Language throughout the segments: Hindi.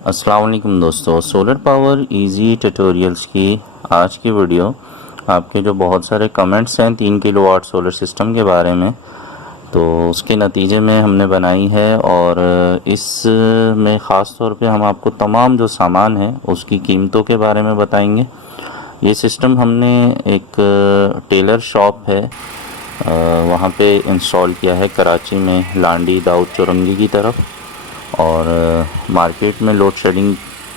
अस्सलाम वालेकुम दोस्तों, सोलर पावर इजी ट्यूटोरियल्स की आज की वीडियो आपके जो बहुत सारे कमेंट्स हैं 3 किलोवाट सोलर सिस्टम के बारे में, तो उसके नतीजे में हमने बनाई है। और इस में ख़ास तौर पे हम आपको तमाम जो सामान है उसकी कीमतों के बारे में बताएंगे। ये सिस्टम हमने एक टेलर शॉप है वहाँ पे इंस्टॉल किया है, कराची में, लांडी दाऊद चौरंगी की तरफ। और मार्केट में लोड शेडिंग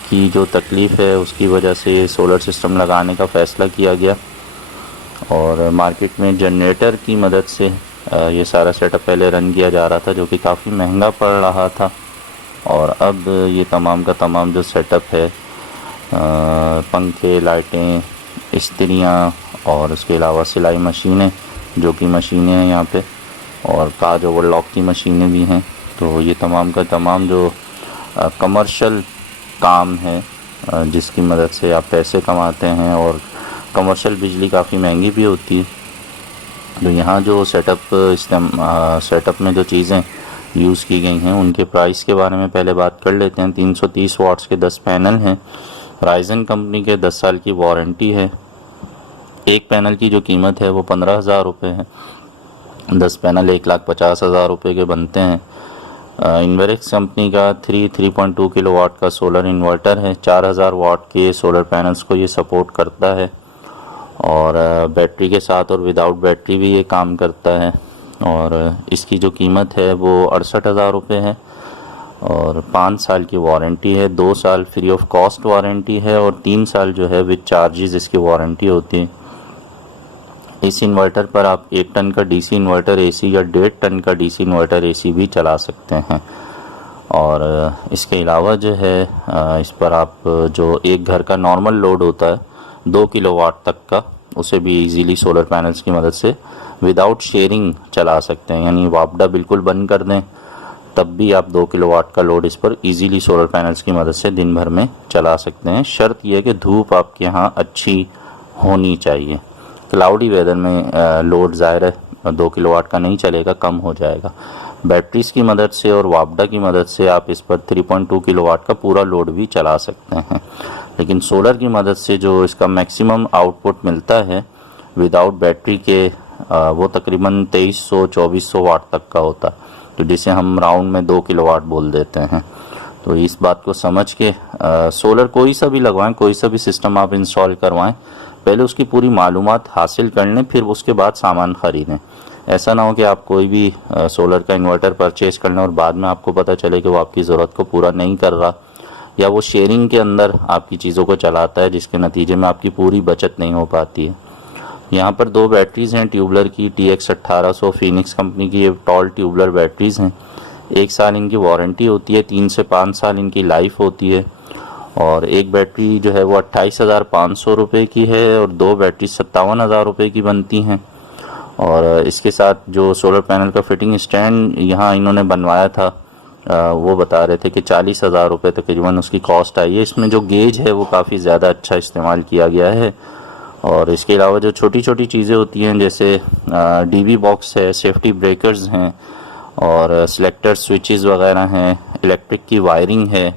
की जो तकलीफ़ है उसकी वजह से सोलर सिस्टम लगाने का फ़ैसला किया गया। और मार्केट में जनरेटर की मदद से ये सारा सेटअप पहले रन किया जा रहा था, जो कि काफ़ी महंगा पड़ रहा था। और अब ये तमाम का तमाम जो सेटअप है, पंखे, लाइटें, इस्त्रियाँ और उसके अलावा सिलाई मशीनें, जो कि मशीनें हैं यहाँ पे, और काज ओवरलॉक की मशीनें भी हैं। तो ये तमाम का तमाम जो कमर्शियल काम है जिसकी मदद से आप पैसे कमाते हैं, और कमर्शियल बिजली काफ़ी महंगी भी होती है। तो यहाँ जो सेटअप में जो चीज़ें यूज़ की गई हैं उनके प्राइस के बारे में पहले बात कर लेते हैं। 330 वाट्स के 10 पैनल हैं, राइजन कंपनी के, 10 साल की वारंटी है। एक पैनल की जो कीमत है वो 15,000 रुपये है। 10 पैनल 1,50,000 रुपये के बनते हैं। इन्वेरेक्स कंपनी का 3.2 किलोवाट का सोलर इन्वर्टर है। 4,000 वाट के सोलर पैनल्स को ये सपोर्ट करता है, और बैटरी के साथ और विदाउट बैटरी भी ये काम करता है। और इसकी जो कीमत है वो 68,000 रुपये है, और 5 साल की वारंटी है। 2 साल फ्री ऑफ कॉस्ट वारंटी है, और 3 साल जो है विद चार्जेस इसकी वारंटी होती है। इस इन्वर्टर पर आप 1 टन का डीसी इन्वर्टर एसी या 1.5 टन का डीसी इन्वर्टर एसी भी चला सकते हैं। और इसके अलावा जो है इस पर आप जो एक घर का नॉर्मल लोड होता है 2 किलोवाट तक का, उसे भी इजीली सोलर पैनल्स की मदद से विदाउट शेयरिंग चला सकते हैं। यानी वापडा बिल्कुल बंद कर दें तब भी आप 2 किलोवाट का लोड इस पर इजीली सोलर पैनल्स की मदद से दिन भर में चला सकते हैं। शर्त यह कि धूप आपके यहाँ अच्छी होनी चाहिए। क्लाउडी वेदर में लोड ज़ाहिर है 2 किलोवाट का नहीं चलेगा, कम हो जाएगा। बैटरीज की मदद से और वापडा की मदद से आप इस पर 3.2 किलोवाट का पूरा लोड भी चला सकते हैं। लेकिन सोलर की मदद से जो इसका मैक्सिमम आउटपुट मिलता है विदाउट बैटरी के, वो तकरीबन 2300-2400 वाट तक का होता है, तो जिसे हम राउंड में 2 किलोवाट बोल देते हैं। तो इस बात को समझ के सोलर कोई सा भी लगवाएं, कोई सा भी सिस्टम आप इंस्टॉल करवाएं, पहले उसकी पूरी मालूमात हासिल कर लें, फिर उसके बाद सामान ख़रीदें। ऐसा ना हो कि आप कोई भी सोलर का इन्वर्टर परचेज़ कर लें और बाद में आपको पता चले कि वो आपकी ज़रूरत को पूरा नहीं कर रहा, या वो शेयरिंग के अंदर आपकी चीज़ों को चलाता है, जिसके नतीजे में आपकी पूरी बचत नहीं हो पाती है। यहाँ पर 2 बैटरीज़ हैं ट्यूबलर की, TX 1800 फिनिक्स कंपनी की, ये टॉल ट्यूबलर बैटरीज़ हैं। 1 साल इनकी वारंटी होती है, 3 से 5 साल इनकी लाइफ होती है। और एक बैटरी जो है वो 28,500 रुपये की है, और 2 बैटरी 57,000 रुपये की बनती हैं। और इसके साथ जो सोलर पैनल का फिटिंग स्टैंड यहाँ इन्होंने बनवाया था, वो बता रहे थे कि 40,000 रुपये तकरीबन उसकी कॉस्ट आई है। इसमें जो गेज है वो काफ़ी ज़्यादा अच्छा इस्तेमाल किया गया है। और इसके अलावा जो छोटी छोटी चीज़ें होती हैं, जैसे DV बॉक्स है, सेफ्टी ब्रेकर्स हैं, और सिलेक्टर स्विचेस वगैरह हैं, इलेक्ट्रिक की वायरिंग है,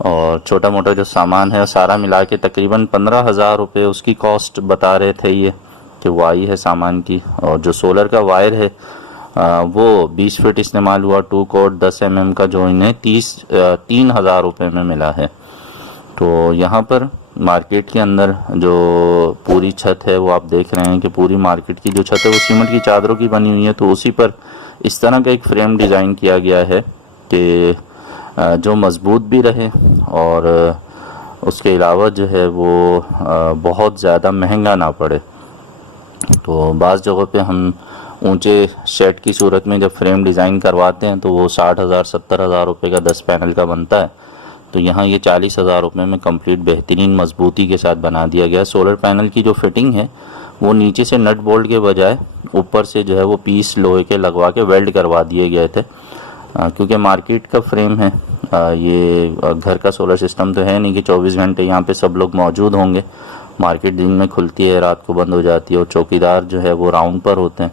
और छोटा मोटा जो सामान है सारा मिला के तकरीबन 15,000 रुपये उसकी कॉस्ट बता रहे थे ये, कि वो आई है सामान की। और जो सोलर का वायर है वो 20 फीट इस्तेमाल हुआ, 2 कोड 10 mm का, जो इन्हें 3,000 रुपये में मिला है। तो यहाँ पर मार्केट के अंदर जो पूरी छत है वो आप देख रहे हैं कि पूरी मार्केट की जो छत है वो सीमेंट की चादरों की बनी हुई है। तो उसी पर इस तरह का एक फ्रेम डिज़ाइन किया गया है कि जो मज़बूत भी रहे, और उसके अलावा जो है वो बहुत ज़्यादा महंगा ना पड़े। तो बाज़ जगहों पे हम ऊंचे शेड की सूरत में जब फ्रेम डिज़ाइन करवाते हैं तो वो 60,000-70,000 रुपये का 10 पैनल का बनता है। तो यहाँ ये 40,000 रुपये में कंप्लीट बेहतरीन मजबूती के साथ बना दिया गया। सोलर पैनल की जो फिटिंग है वो नीचे से नट बोल्ट के बजाय ऊपर से जो है वो पीस लोहे के लगवा के वेल्ड करवा दिए गए थे, क्योंकि मार्केट का फ्रेम है। ये घर का सोलर सिस्टम तो है नहीं कि 24 घंटे यहाँ पे सब लोग मौजूद होंगे। मार्केट दिन में खुलती है, रात को बंद हो जाती है, और चौकीदार जो है वो राउंड पर होते हैं।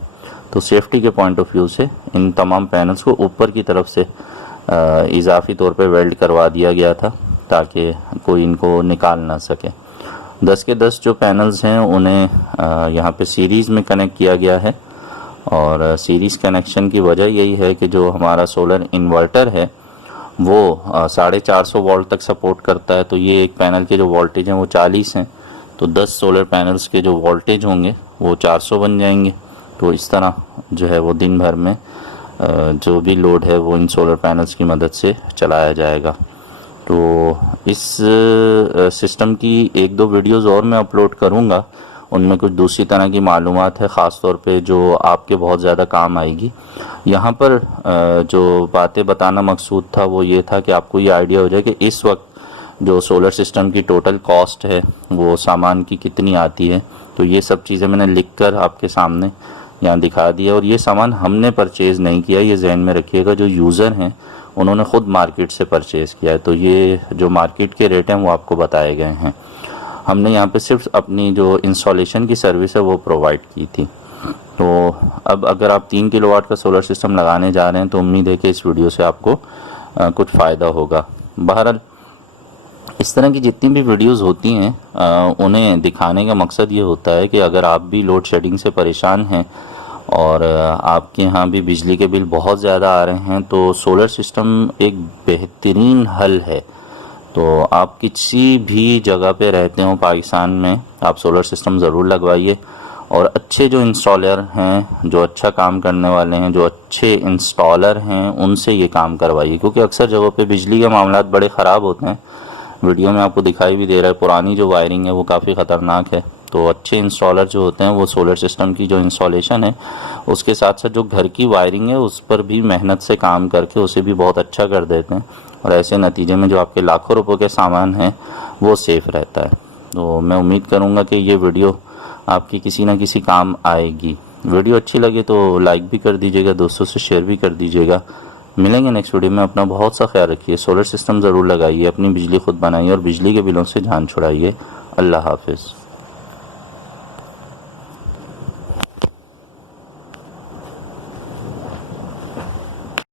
तो सेफ्टी के पॉइंट ऑफ व्यू से इन तमाम पैनल्स को ऊपर की तरफ से इजाफी तौर पे वेल्ड करवा दिया गया था। ताकि कोई इनको निकाल ना सके। 10 के 10 जो पैनल्स हैं उन्हें यहाँ पे सीरीज़ में कनेक्ट किया गया है, और सीरीज़ कनेक्शन की वजह यही है कि जो हमारा सोलर इन्वर्टर है वो 450 वोल्ट तक सपोर्ट करता है। तो ये एक पैनल के जो वोल्टेज हैं वो 40 हैं, तो 10 सोलर पैनल्स के जो वोल्टेज होंगे वो 400 बन जाएंगे। तो इस तरह जो है वो दिन भर में जो भी लोड है वो इन सोलर पैनल्स की मदद से चलाया जाएगा। तो इस सिस्टम की 1-2 वीडियोस और मैं अपलोड करूँगा, उनमें कुछ दूसरी तरह की मालूमात है ख़ास तौर पे जो आपके बहुत ज़्यादा काम आएगी। यहाँ पर जो बातें बताना मकसूद था वो ये था कि आपको ये आइडिया हो जाए कि इस वक्त जो सोलर सिस्टम की टोटल कॉस्ट है वो सामान की कितनी आती है। तो ये सब चीज़ें मैंने लिख कर आपके सामने यहाँ दिखा दिया, और ये सामान हमने परचेज़ नहीं किया, ये जहन में रखिएगा। जो यूज़र हैं उन्होंने ख़ुद मार्केट से परचेज़ किया है, तो ये जो मार्केट के रेट हैं वो आपको बताए गए हैं। हमने यहाँ पे सिर्फ अपनी जो इंस्टॉलेशन की सर्विस है वो प्रोवाइड की थी। तो अब अगर आप 3 किलोवाट का सोलर सिस्टम लगाने जा रहे हैं तो उम्मीद है कि इस वीडियो से आपको कुछ फ़ायदा होगा। बहरहाल इस तरह की जितनी भी वीडियोस होती हैं उन्हें दिखाने का मकसद ये होता है कि अगर आप भी लोड शेडिंग से परेशान हैं और आपके यहाँ भी बिजली के बिल बहुत ज़्यादा आ रहे हैं तो सोलर सिस्टम एक बेहतरीन हल है। तो आप किसी भी जगह पे रहते हो पाकिस्तान में, आप सोलर सिस्टम ज़रूर लगवाइए, और अच्छे जो इंस्टॉलर हैं, जो अच्छा काम करने वाले हैं, जो अच्छे इंस्टॉलर हैं, उनसे ये काम करवाइए। क्योंकि अक्सर जगहों पे बिजली के मामलात बड़े ख़राब होते हैं। वीडियो में आपको दिखाई भी दे रहा है, पुरानी जो वायरिंग है वो काफ़ी ख़तरनाक है। तो अच्छे इंस्टॉलर जो होते हैं वो सोलर सिस्टम की जो इंस्टॉलेशन है उसके साथ साथ जो घर की वायरिंग है उस पर भी मेहनत से काम करके उसे भी बहुत अच्छा कर देते हैं, और ऐसे नतीजे में जो आपके लाखों रुपए के सामान हैं वो सेफ़ रहता है। तो मैं उम्मीद करूँगा कि ये वीडियो आपकी किसी न किसी काम आएगी। वीडियो अच्छी लगे तो लाइक भी कर दीजिएगा, दोस्तों से शेयर भी कर दीजिएगा। मिलेंगे नेक्स्ट वीडियो में। अपना बहुत सा ख्याल रखिए, सोलर सिस्टम ज़रूर लगाइए, अपनी बिजली खुद बनाइए और बिजली के बिलों से जान छुड़ाइए। अल्लाह हाफिज़।